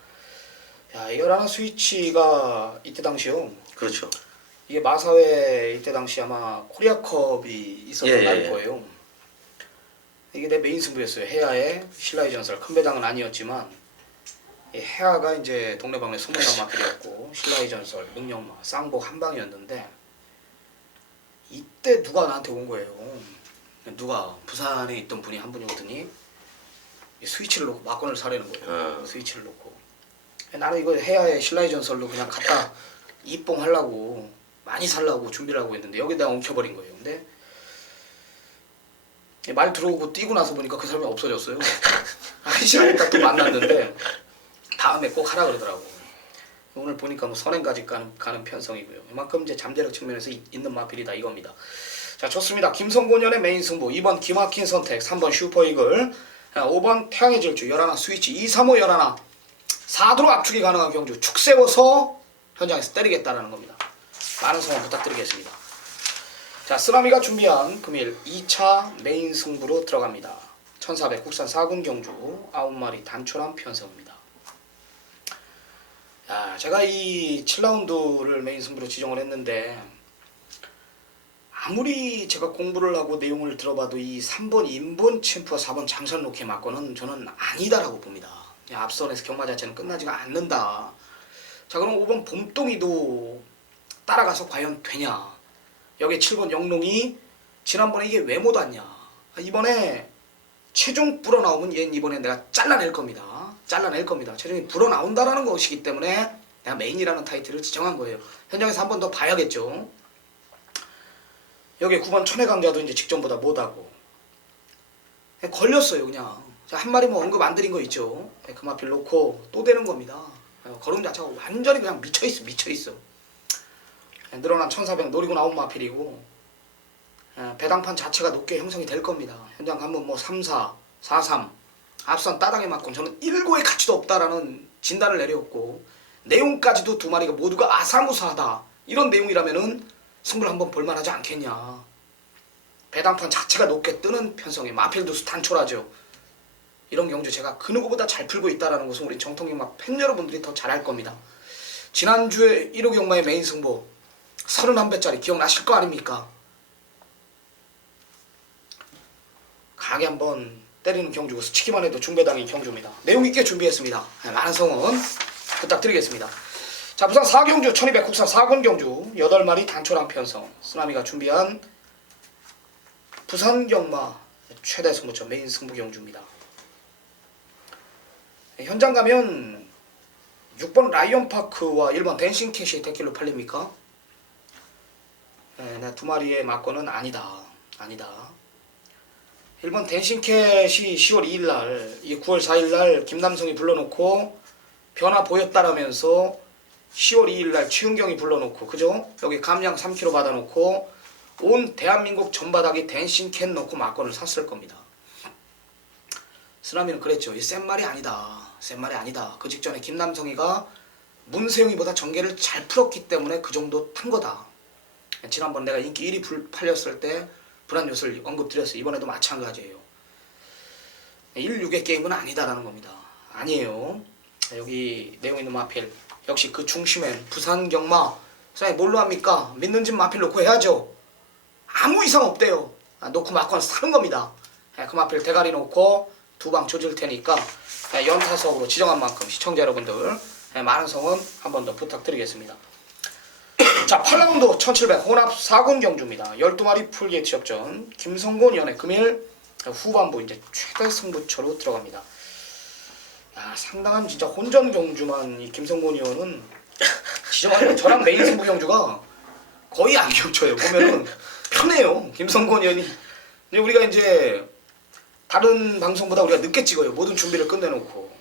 야, 11 스위치가 이때 당시요. 그렇죠. 이게 마사회 이때 당시 아마 코리아컵이 있었던 날일 거예요. 이게 내 메인 승부였어요. 해야의 신라의 전설. 큰 배당은 아니었지만 이 해야가 이제 동네방네 소문난 마필이었고 신라의 전설, 능력마, 쌍복 한 방이었는데 이때 누가 나한테 온 거예요. 누가 부산에 있던 분이 한 분이 오더니 스위치를 놓고 막건을 사려는 거예요. 스위치를 놓고 나는 이거 해야의 신라의 전설로 그냥 갖다 입봉하려고 많이 살라고 준비를 하고 있는데 여기다가 엉켜버린 거예요. 근데 말 들어오고 뛰고 나서 보니까 그 사람이 없어졌어요. 한 시간 있다 또 만났는데 다음에 꼭 하라 그러더라고. 오늘 보니까 선행까지 가는 편성이고요. 이만큼 이제 잠재력 측면에서 있는 마필이다 이겁니다. 자, 좋습니다. 김성곤연의 메인 승부 2번 기막힌 선택, 3번 슈퍼이글, 5번 태양의 질주, 11 스위치, 2, 3, 5, 11 4도로 압축이 가능한 경주 축 세워서 현장에서 때리겠다라는 겁니다. 많은 성원 부탁드리겠습니다. 자, 쓰라미가 준비한 금일 2차 메인 승부로 들어갑니다. 1400 국산 4군 경주 9마리 단촐한 편성입니다. 야, 제가 이 7라운드를 메인 승부로 지정을 했는데 아무리 제가 공부를 하고 내용을 들어봐도 이 3번 인본 챔프와 4번 장산로케 맞고는 저는 아니다라고 봅니다. 앞선에서 경마 자체는 끝나지가 않는다. 자, 그럼 5번 봄동이도 따라가서 과연 되냐? 여기 7번 영롱이 지난번에 이게 왜 못 왔냐? 이번에 최종 불어나오면 얘는 이번에 내가 잘라낼 겁니다. 잘라낼 겁니다. 최종이 불어나온다라는 것이기 때문에 내가 메인이라는 타이틀을 지정한 거예요. 현장에서 한 번 더 봐야겠죠. 여기 9번 천혜강자도 이제 직전보다 못하고 걸렸어요. 그냥 한 마리 뭐 언급 안 드린 거 있죠. 그 마필 놓고 또 되는 겁니다. 걸음 자체가 완전히 그냥 미쳐있어. 늘어난 1400 노리고 나온 마필이고 배당판 자체가 높게 형성이 될 겁니다. 현장 가면 뭐 34, 43 앞선 따당에 맞고 저는 1고의 가치도 없다라는 진단을 내렸고 내용까지도 두 마리가 모두가 아사무사하다 이런 내용이라면은 승부를 한번 볼만하지 않겠냐. 배당판 자체가 높게 뜨는 편성에 마필도 단촐하죠. 이런 경주 제가 그 누구보다 잘 풀고 있다는 것은 우리 정통경마 팬 여러분들이 더 잘할 겁니다. 지난주에 1호 경마의 메인 승부 31배짜리 기억나실 거 아닙니까? 가게 한번 때리는 경주고 스치기만 해도 중배당인 경주입니다. 내용 있게 준비했습니다. 많은 성원 부탁드리겠습니다. 자, 부산 4경주 1200 국산 4군 경주 8마리 단촐한 편성 쓰나미가 준비한 부산 경마 최대 승부처 메인 승부 경주입니다. 현장 가면 6번 라이언파크와 1번 댄싱캣이 대길로 팔립니까? 네, 두 마리의 맞고는 아니다. 1번 댄싱캣이 10월 2일날, 9월 4일날 김남성이 불러놓고 변화 보였다라면서 10월 2일날 최은경이 불러놓고, 그죠? 여기 감량 3kg 받아놓고 온 대한민국 전바닥이 댄싱캣 넣고 막건을 샀을 겁니다. 쓰나미는 그랬죠. 이 센 말이 아니다. 그 직전에 김남성이가 문세영이보다 전개를 잘 풀었기 때문에 그 정도 탄 거다. 지난번 내가 인기 1위 팔렸을 때 불안 요소를 언급드렸어요. 이번에도 마찬가지예요. 1-6의 게임은 아니다라는 겁니다. 아니에요. 여기 내용 있는 마필 역시 그 중심엔 부산 경마 사장님 뭘로 합니까? 믿는 집 마필 놓고 해야죠. 아무 이상 없대요. 놓고 막건 사는 겁니다. 그 마필 대가리 놓고 두 방 쳐줄 테니까 연타석으로 지정한 만큼 시청자 여러분들 많은 성원 한 번 더 부탁드리겠습니다. 자, 8라운드 1700 혼합 4군 경주입니다. 12마리 풀게이트 접전 김성곤 위원의 금일 후반부 이제 최대 승부처로 들어갑니다. 야, 상당한 진짜 혼전 경주만 이 김성곤 의원은 지정하는 저랑 메인 승부 경주가 거의 안 겹쳐요. 보면은 편해요. 김성곤 의원이 우리가 이제 다른 방송보다 우리가 늦게 찍어요. 모든 준비를 끝내놓고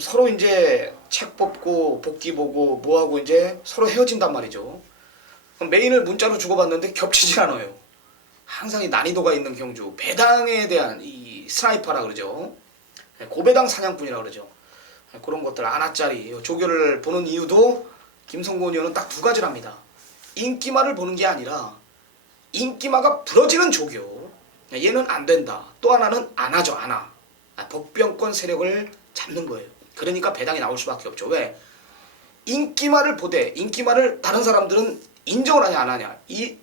서로 이제 책 뽑고 복귀 보고 뭐하고 이제 서로 헤어진단 말이죠. 그럼 메인을 문자로 주고받는데 겹치지 않아요. 항상 이 난이도가 있는 경주, 배당에 대한 이 스나이퍼라 그러죠. 고배당 사냥꾼이라 그러죠. 그런 것들 아나짜리 조교를 보는 이유도 김성곤 의원은 딱 두 가지랍니다. 인기마를 보는 게 아니라 인기마가 부러지는 조교. 얘는 안 된다. 또 하나는 안하죠. 안하. 복병권 세력을 잡는 거예요. 그러니까 배당이 나올 수밖에 없죠. 왜? 인기마를 보되 인기마를 다른 사람들은 인정을 하냐 안 하냐. 이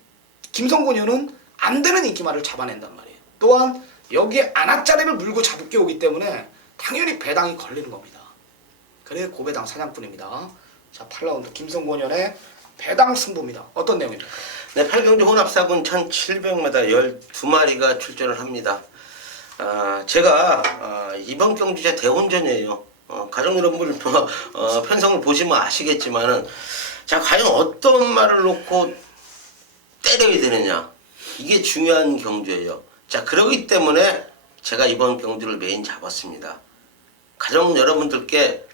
김성곤 의원은 안 되는 인기마를 잡아낸단 말이에요. 또한 여기에 안하짜리를 물고 잡게 오기 때문에 당연히 배당이 걸리는 겁니다. 그래 고배당 사냥꾼입니다. 자, 8라운드 김성곤 의원의 배당 승부입니다. 어떤 내용입니까? 네, 8경주 혼합사군 1700m 12마리가 출전을 합니다. 제가 이번 경주 제 대혼전이에요. 가족 여러분들 편성을 보시면 아시겠지만은 자, 과연 어떤 말을 놓고 때려야 되느냐, 이게 중요한 경주예요. 자, 그러기 때문에 제가 이번 경주를 메인 잡았습니다. 가족 여러분들께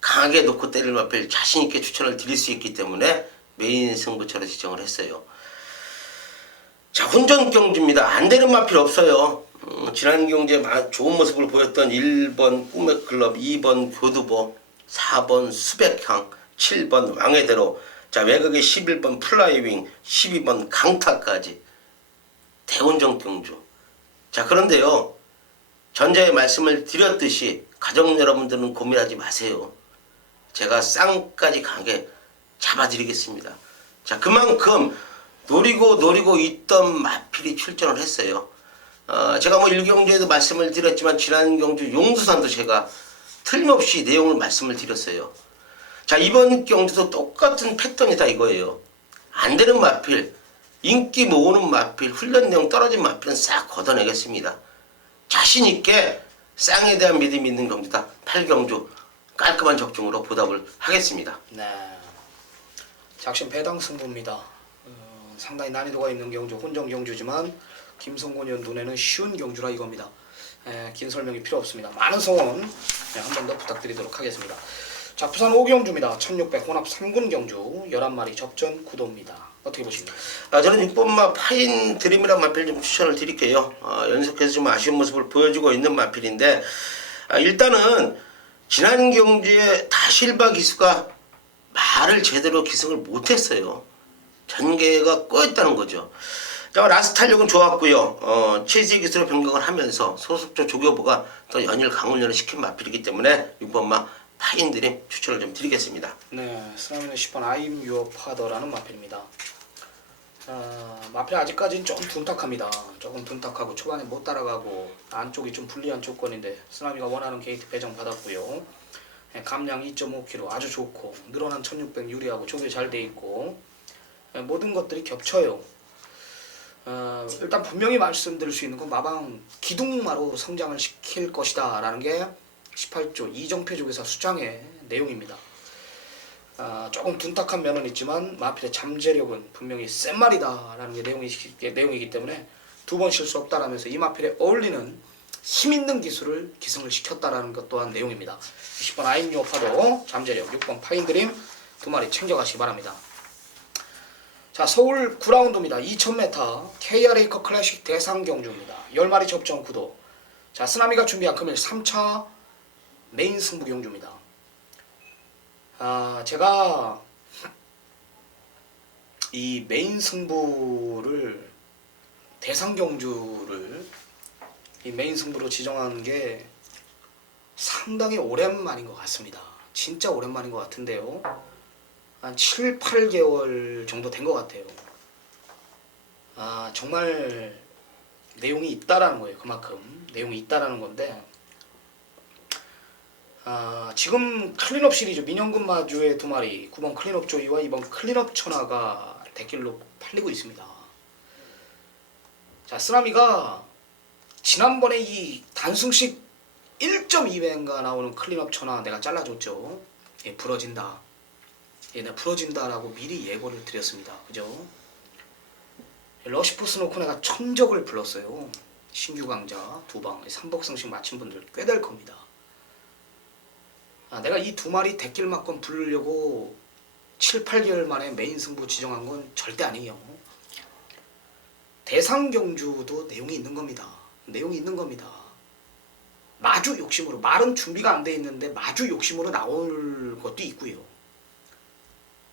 강하게 놓고 때릴 마필 자신있게 추천을 드릴 수 있기 때문에 메인 승부처로 지정을 했어요. 자, 혼전 경주입니다. 안 되는 마필 없어요. 지난 경주에 좋은 모습을 보였던 1번 꿈의 클럽, 2번 교두보, 4번 수백향, 7번 왕의대로, 자, 외곽에 11번 플라이윙, 12번 강타까지 대혼전 경주. 자, 그런데요, 전자에 말씀을 드렸듯이 가족 여러분들은 고민하지 마세요. 제가 쌍까지 강하게 잡아드리겠습니다. 자, 그만큼 노리고 있던 마필이 출전을 했어요. 제가 뭐 1경주에도 말씀을 드렸지만 지난 경주 용두산도 제가 틀림없이 내용을 말씀을 드렸어요. 자, 이번 경주도 똑같은 패턴이다 이거예요. 안 되는 마필, 인기 모으는 마필, 훈련 내용 떨어진 마필은 싹 걷어내겠습니다. 자신있게 쌍에 대한 믿음이 있는 경주다. 8경주 깔끔한 적중으로 보답을 하겠습니다. 네. 작심 배당 승부입니다. 상당히 난이도가 있는 경주, 혼전 경주지만 김성곤 의원 눈에는 쉬운 경주라 이겁니다. 긴 설명이 필요 없습니다. 많은 성원 한 번 더 부탁드리도록 하겠습니다. 자, 부산 5경주입니다. 1600 혼합 3군 경주 11마리 접전 구도입니다. 어떻게 보십니까? 저는 6번마 파인 드림이라는 마필 좀 추천을 드릴게요. 연속해서 좀 아쉬운 모습을 보여주고 있는 마필인데, 일단은 지난 경주에 다실바 기수가 말을 제대로 기승을 못했어요. 전개가 꼬였다는 거죠. 자, 라스트 탄력은 좋았고요. 체지 기술로 변경을 하면서 소속조 조교부가 또 연일 강훈련을 시킨 마필이기 때문에 6번마 파인드림 추천을 좀 드리겠습니다. 네, 스나미는 10번 I'm your father라는 마필입니다. 마필 아직까지는 조금 둔탁합니다. 조금 둔탁하고 초반에 못 따라가고 안쪽이 좀 불리한 조건인데 스나미가 원하는 게이트 배정 받았고요. 감량 2.5kg 아주 좋고 늘어난 1600 유리하고 조개 잘 돼 있고 모든 것들이 겹쳐요. 일단 분명히 말씀드릴 수 있는 건 마방 기둥마로 성장을 시킬 것이다 라는 게 18조 이정표 조교사 수장의 내용입니다. 조금 둔탁한 면은 있지만 마필의 잠재력은 분명히 센 말이다 라는 게 내용이기 때문에 두 번 실수 없다라면서 이 마필에 어울리는 힘있는 기술을 기승을 시켰다라는 것 또한 내용입니다. 20번 아임 요파도 잠재력, 6번 파인드림 두 마리 챙겨가시기 바랍니다. 자, 서울 9라운드입니다. 2000m KR에이커 클래식 대상 경주입니다. 10마리 접전 구도. 자, 쓰나미가 준비한 금일 3차 메인 승부 경주입니다. 제가 이 메인 승부를 대상 경주를 이 메인 승부로 지정한 게 상당히 오랜만인 것 같습니다. 진짜 오랜만인 것 같은데요. 한 7, 8개월 정도 된 것 같아요. 정말 내용이 있다라는 거예요. 그만큼 내용이 있다라는 건데 지금 클린업 시리즈 민영근 마주의 2마리 9번 클린업 조이와 2번 클린업 천하가 대길로 팔리고 있습니다. 자, 쓰나미가 지난번에 이 단승식 1.2배인가 나오는 클린업 천하 내가 잘라줬죠. 예, 부러진다. 예, 내가 부러진다라고 미리 예고를 드렸습니다. 그죠? 러시포스 놓고 내가 천적을 불렀어요. 신규 강자 2방 3복승식 마친 분들 꽤 될 겁니다. 내가 이 2마리 대길 막건 부르려고 7, 8개월 만에 메인 승부 지정한 건 절대 아니에요. 대상 경주도 내용이 있는 겁니다. 내용이 있는 겁니다. 마주 욕심으로, 말은 준비가 안 돼 있는데 마주 욕심으로 나올 것도 있고요.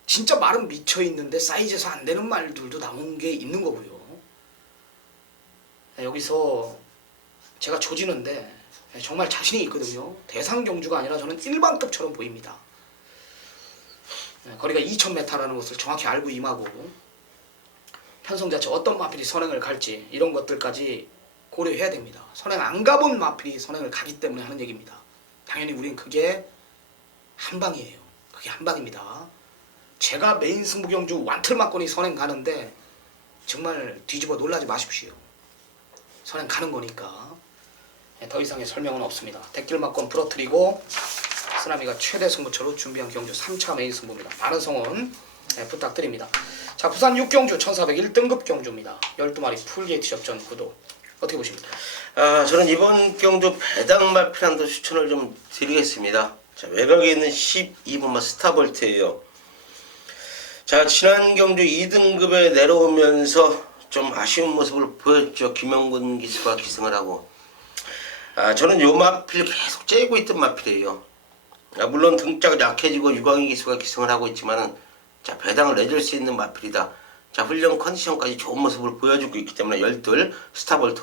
진짜 말은 미쳐 있는데 사이즈에서 안 되는 말들도 나온 게 있는 거고요. 여기서 제가 조지는데 정말 자신이 있거든요. 대상 경주가 아니라 저는 일반급처럼 보입니다. 거리가 2000m라는 것을 정확히 알고 임하고 편성 자체 어떤 마필이 선행을 갈지 이런 것들까지 고려해야 됩니다. 선행 안 가본 마필이 선행을 가기 때문에 하는 얘기입니다. 당연히 우린 그게 한방이에요. 그게 한방입니다. 제가 메인 승부 경주 완틀 막건이 선행 가는데 정말 뒤집어 놀라지 마십시오. 선행 가는 거니까 더 이상의 설명은 없습니다. 대길 막건 부러뜨리고 쓰나미가 최대 승부처로 준비한 경주 3차 메인 승부입니다. 많은 성원 부탁드립니다. 자, 부산 6경주 1401등급 경주입니다. 12마리 풀게이트 접전 구도 어떻게 보십니까? 저는 이번 경주 배당 마필한도 추천을 좀 드리겠습니다. 자, 외곽에 있는 12번마 스타볼트예요. 자, 지난 경주 2등급에 내려오면서 좀 아쉬운 모습을 보였죠. 김영근 기수가 기승을 하고. 저는 요 마필 계속 째고 있던 마필이에요. 물론 등짝 약해지고 유광희 기수가 기승을 하고 있지만은 자, 배당을 내줄 수 있는 마필이다. 자, 훈련 컨디션까지 좋은 모습을 보여주고 있기 때문에 12 스타볼트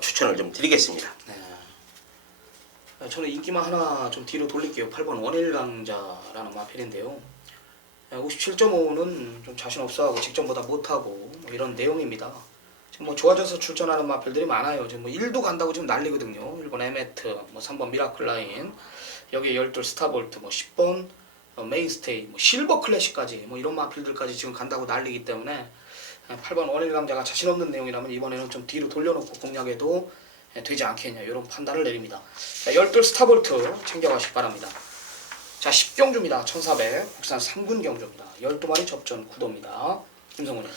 추천을 좀 드리겠습니다. 네. 저는 인기만 하나 좀 뒤로 돌릴게요. 8번 원일강자라는 마필인데요. 57.5는 좀 자신 없어하고 직전보다 못하고 뭐 이런 내용입니다. 지금 뭐 좋아져서 출전하는 마필들이 많아요. 지금 뭐 1도 간다고 지금 난리거든요. 1번 에메트, 뭐 3번 미라클라인, 여기에 12 스타볼트, 뭐 10번 메인스테이, 뭐 실버 클래식까지 뭐 이런 마필들까지 지금 간다고 난리기 때문에 8번 원일 강자가 자신 없는 내용이라면 이번에는 좀 뒤로 돌려놓고 공략해도 되지 않겠냐 이런 판단을 내립니다. 자, 12 스타볼트 챙겨가시기 바랍니다. 자, 10경주입니다. 1400 국산 3군 경주입니다. 12마리 접전 구도입니다. 김성훈이.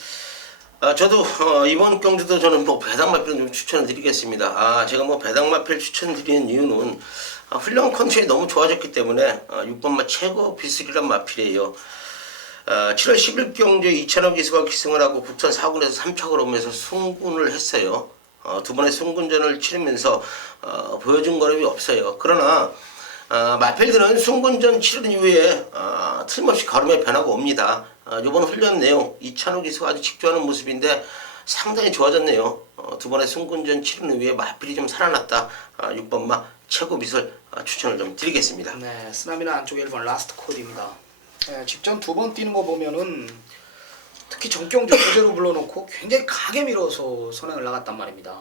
저도 이번 경주도 저는 뭐 배당 마필을 좀 추천을 드리겠습니다. 제가 뭐 배당 마필 추천드리는 이유는 훈련 컨디션이 너무 좋아졌기 때문에 6번마 최고 비스기란 마필이에요. 7월 10일 경주에 이찬호 기수가 기승을 하고 국산 4군에서 3착을 오면서 승군을 했어요. 두 번의 승군전을 치르면서 보여준 거름이 없어요. 그러나 마필들은 승군전 치른 이후에 틀림없이 걸음에 변화가 옵니다. 이번 훈련 내용 이찬호 기수가 아주 직조하는 모습인데 상당히 좋아졌네요. 두 번의 승군전 치른 이후에 마필이 좀 살아났다. 6번마 최고 빛을 추천을 좀 드리겠습니다. 네, 쓰나미는 안쪽에 1번 라스트 코드입니다. 직전 2번 뛰는 거 보면은 특히 정경주 부제로 불러놓고 굉장히 가게 밀어서 선행을 나갔단 말입니다.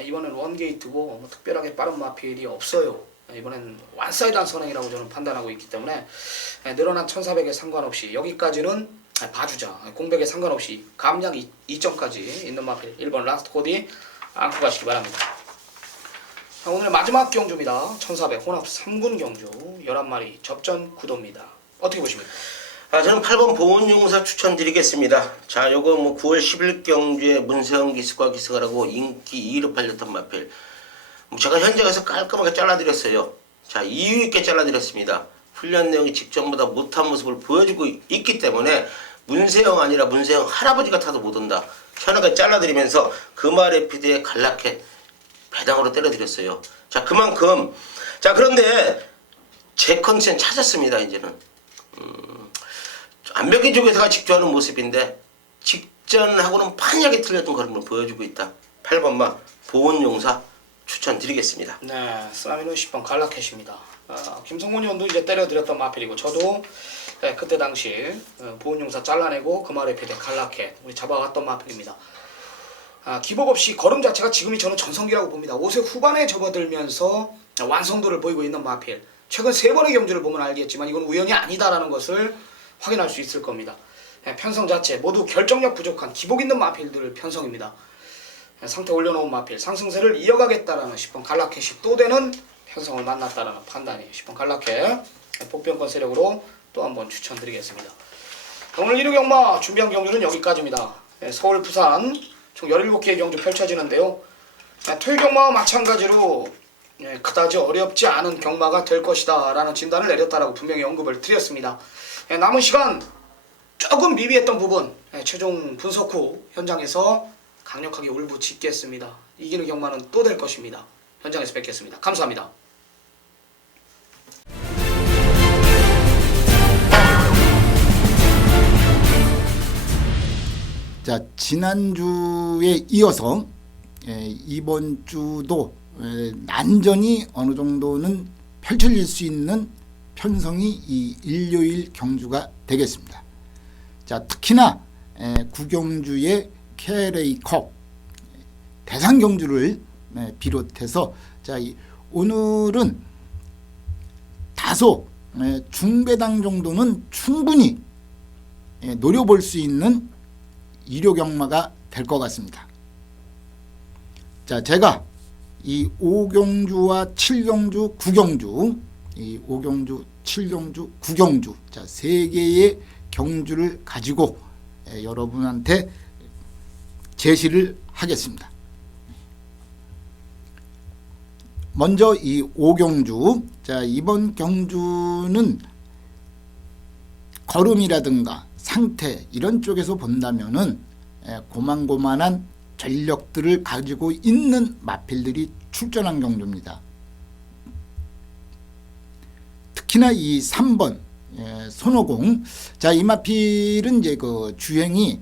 이번엔 원게이트고 뭐 특별하게 빠른 마필이 없어요. 이번엔 완사이드한 선행이라고 저는 판단하고 있기 때문에 늘어난 1400에 상관없이 여기까지는 봐주자. 공백에 상관없이 감량 2점까지 있는 마필 1번 라스트 코디 안고 가시기 바랍니다. 오늘 마지막 경주입니다. 1400 혼합 3군 경주 11마리 접전 구도입니다. 어떻게 보십니까? 저는 8번 보온용사 추천드리겠습니다. 자, 요거 뭐 9월 10일 경주에 문세영 기수가 기승을 하고 인기 2위로 팔렸던 마필. 제가 현재 가서 깔끔하게 잘라드렸어요. 자, 이유 있게 잘라드렸습니다. 훈련 내용이 직전보다 못한 모습을 보여주고 있기 때문에 문세영 아니라 문세영 할아버지가 타도 못 온다. 현하게 잘라드리면서 그 말의 피드에 간략해 배당으로 때려드렸어요. 자, 그만큼 그런데 제 컨디션 찾았습니다. 이제는 완벽히 쪽에서가 직조하는 모습인데 직전하고는 판이하게 틀렸던 걸음을 보여주고 있다. 8번마 보온용사 추천드리겠습니다. 네, 쓰나미는 10번 갈라켓입니다. 김성곤 의원도 이제 때려드렸던 마필이고 저도 그때 당시 보온용사 잘라내고 그 말에 비해 갈라켓 우리 잡아갔던 마필입니다. 기복 없이 걸음 자체가 지금이 저는 전성기라고 봅니다. 5세 후반에 접어들면서 완성도를 보이고 있는 마필. 최근 3번의 경주를 보면 알겠지만 이건 우연이 아니다라는 것을 확인할 수 있을 겁니다. 편성 자체 모두 결정력 부족한 기복 있는 마필들 편성입니다. 상태 올려놓은 마필 상승세를 이어가겠다라는 10번 갈라켓이 또 되는 편성을 만났다라는 판단이에요. 10번 갈라켓 복병권 세력으로 또 한번 추천드리겠습니다. 오늘 1호 경마 준비한 경주는 여기까지입니다. 서울, 부산 총 17개의 경주 펼쳐지는데요. 토요 경마와 마찬가지로 그다지 어렵지 않은 경마가 될 것이다 라는 진단을 내렸다라고 분명히 언급을 드렸습니다. 남은 시간 조금 미비했던 부분 최종 분석 후 현장에서 강력하게 울부짖겠습니다. 이기는 경마는 또 될 것입니다. 현장에서 뵙겠습니다. 감사합니다. 자, 지난주에 이어서 이번 주도 난전이 어느 정도는 펼쳐질 수 있는 편성이 이 일요일 경주가 되겠습니다. 자, 특히나 구경주의 KLA컵 대상 경주를 비롯해서 자, 오늘은 다소 중배당 정도는 충분히 노려볼 수 있는 일요 경마가 될 것 같습니다. 자, 제가 이 5경주와 7경주, 9경주, 이 5경주, 7경주, 9경주, 자, 3개의 경주를 가지고 여러분한테 제시를 하겠습니다. 먼저 이 5경주, 자, 이번 경주는 걸음이라든가 상태 이런 쪽에서 본다면은 고만고만한 전력들을 가지고 있는 마필들이 출전한 경주입니다. 특히나 이 3번 손오공, 자, 이 마필은 이제 그 주행이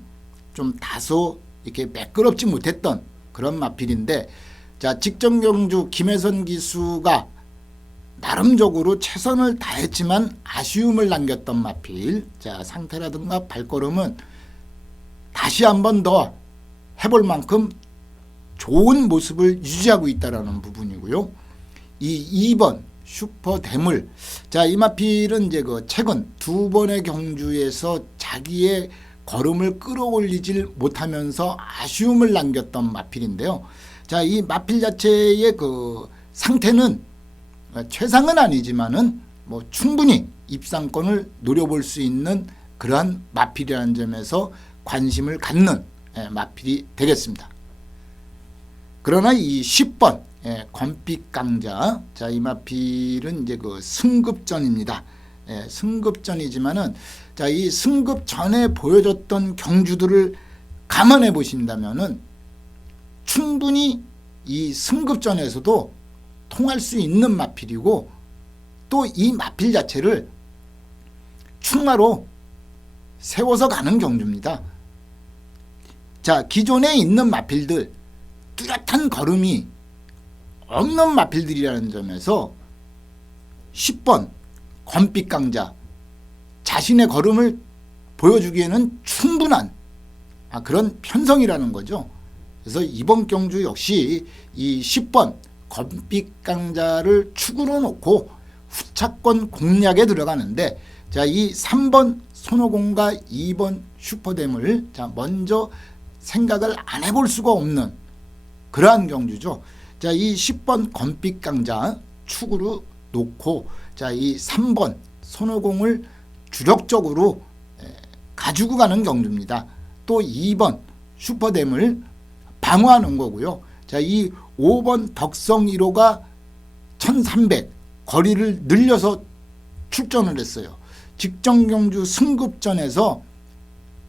좀 다소 이렇게 매끄럽지 못했던 그런 마필인데, 자, 직전 경주 김혜선 기수가 나름적으로 최선을 다했지만 아쉬움을 남겼던 마필. 자, 상태라든가 발걸음은 다시 한 번 더 해볼 만큼 좋은 모습을 유지하고 있다는 부분이고요. 이 2번 슈퍼 대물, 자, 이 마필은 이제 그 최근 2번의 경주에서 자기의 걸음을 끌어올리질 못하면서 아쉬움을 남겼던 마필인데요. 자, 이 마필 자체의 그 상태는 최상은 아니지만은 뭐 충분히 입상권을 노려볼 수 있는 그러한 마필이라는 점에서 관심을 갖는 마필이 되겠습니다. 그러나 이 10번 권빛 강자, 자, 이 마필은 이제 그 승급전입니다. 승급전이지만은 자, 이 승급 전에 보여줬던 경주들을 감안해 보신다면은 충분히 이 승급전에서도 통할 수 있는 마필이고, 또 이 마필 자체를 충마로 세워서 가는 경주입니다. 자, 기존에 있는 마필들 뚜렷한 걸음이 없는 마필들이라는 점에서 10번 권빛 강자 자신의 걸음을 보여주기에는 충분한 그런 편성이라는 거죠. 그래서 이번 경주 역시 이 10번 권빛 강자를 축으로 놓고 후차권 공략에 들어가는데, 자, 이 3번 손오공과 2번 슈퍼댐을 자, 먼저 생각을 안 해볼 수가 없는 그러한 경주죠. 자, 이 10번 권빛 강자 축으로 놓고 자, 이 3번 손오공을 주력적으로 가지고 가는 경주입니다. 또 2번 슈퍼댐을 방어하는 거고요. 자, 이 5번 덕성 1호가 1300 거리를 늘려서 출전을 했어요. 직전 경주 승급전에서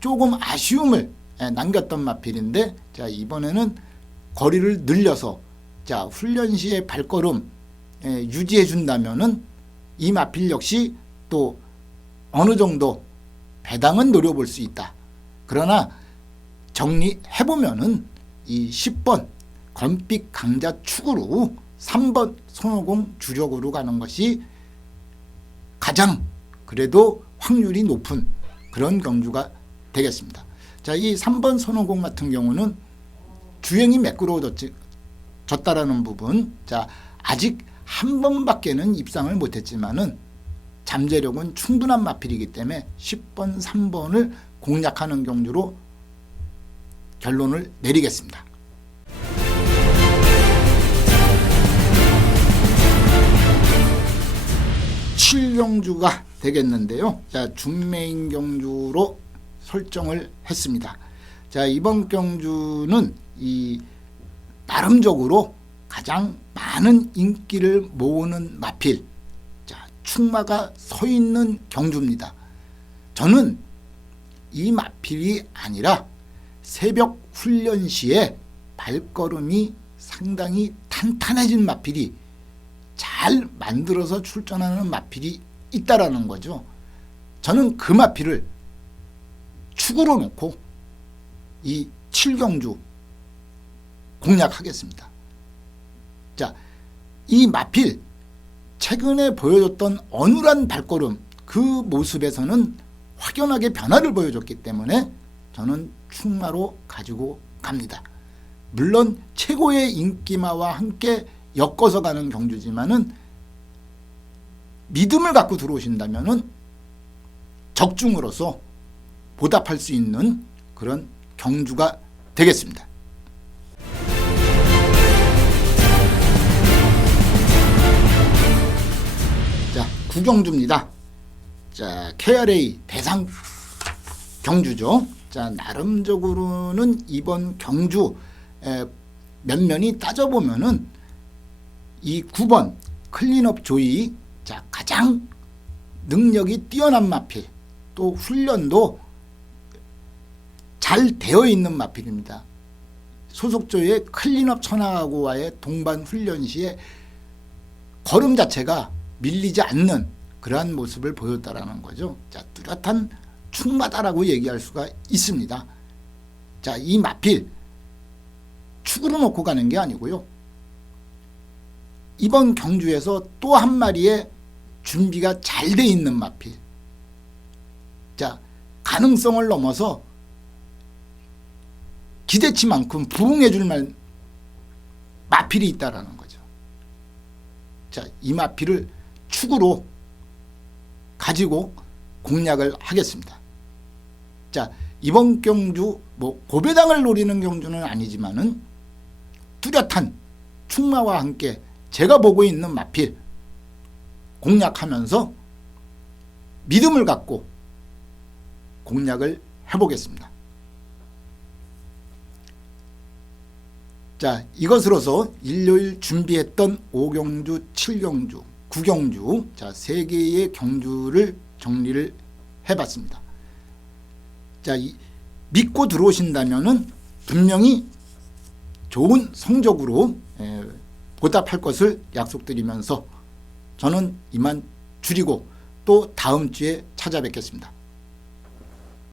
조금 아쉬움을 남겼던 마필인데, 자, 이번에는 거리를 늘려서 자, 훈련 시의 발걸음 유지해 준다면은 이 마필 역시 또 어느 정도 배당은 노려볼 수 있다. 그러나 정리해 보면은 이 10번 권빛 강자 축으로 3번 손오공 주력으로 가는 것이 가장 그래도 확률이 높은 그런 경주가 되겠습니다. 자, 이 3번 손오공 같은 경우는 주행이 매끄러워졌다라는 부분. 자, 아직 한 번밖에는 입상을 못했지만은 잠재력은 충분한 마필이기 때문에 10번, 3번을 공략하는 경주로 결론을 내리겠습니다. 칠경주가 되겠는데요. 자, 준메인 경주로 설정을 했습니다. 자, 이번 경주는 이 나름적으로 가장 많은 인기를 모으는 마필, 자, 충마가 서 있는 경주입니다. 저는 이 마필이 아니라 새벽 훈련 시에 발걸음이 상당히 탄탄해진 마필이 잘 만들어서 출전하는 마필이 있다라는 거죠. 저는 그 마필을 축으로 놓고 이 7경주 공략하겠습니다. 자, 이 마필 최근에 보여줬던 어눌한 발걸음 그 모습에서는 확연하게 변화를 보여줬기 때문에 저는 충마로 가지고 갑니다. 물론 최고의 인기마와 함께 엮어서 가는 경주지만은 믿음을 갖고 들어오신다면은 적중으로서 보답할 수 있는 그런 경주가 되겠습니다. 자, 9경주입니다. 자, KRA 대상 경주죠. 자, 나름적으로는 이번 경주 면면이 따져보면은 이 9번 클린업 조이, 자, 가장 능력이 뛰어난 마필, 또 훈련도 잘 되어 있는 마필입니다. 소속조의 클린업 천하하고와의 동반 훈련 시에 걸음 자체가 밀리지 않는 그러한 모습을 보였다라는 거죠. 자, 뚜렷한 충마다라고 얘기할 수가 있습니다. 자, 이 마필 축으로 놓고 가는 게 아니고요. 이번 경주에서 또 한 마리의 준비가 잘 돼 있는 마필. 자, 가능성을 넘어서 기대치만큼 부응해 줄 마필이 있다라는 거죠. 자, 이 마필을 축으로 가지고 공략을 하겠습니다. 자, 이번 경주 뭐 고배당을 노리는 경주는 아니지만은 뚜렷한 충마와 함께 제가 보고 있는 마필 공략하면서 믿음을 갖고 공략을 해보겠습니다. 자, 이것으로서 일요일 준비했던 5경주, 7경주, 9경주, 자, 3개의 경주를 정리를 해봤습니다. 자, 믿고 들어오신다면은 분명히 좋은 성적으로 보답할 것을 약속드리면서 저는 이만 줄이고 또 다음 주에 찾아뵙겠습니다.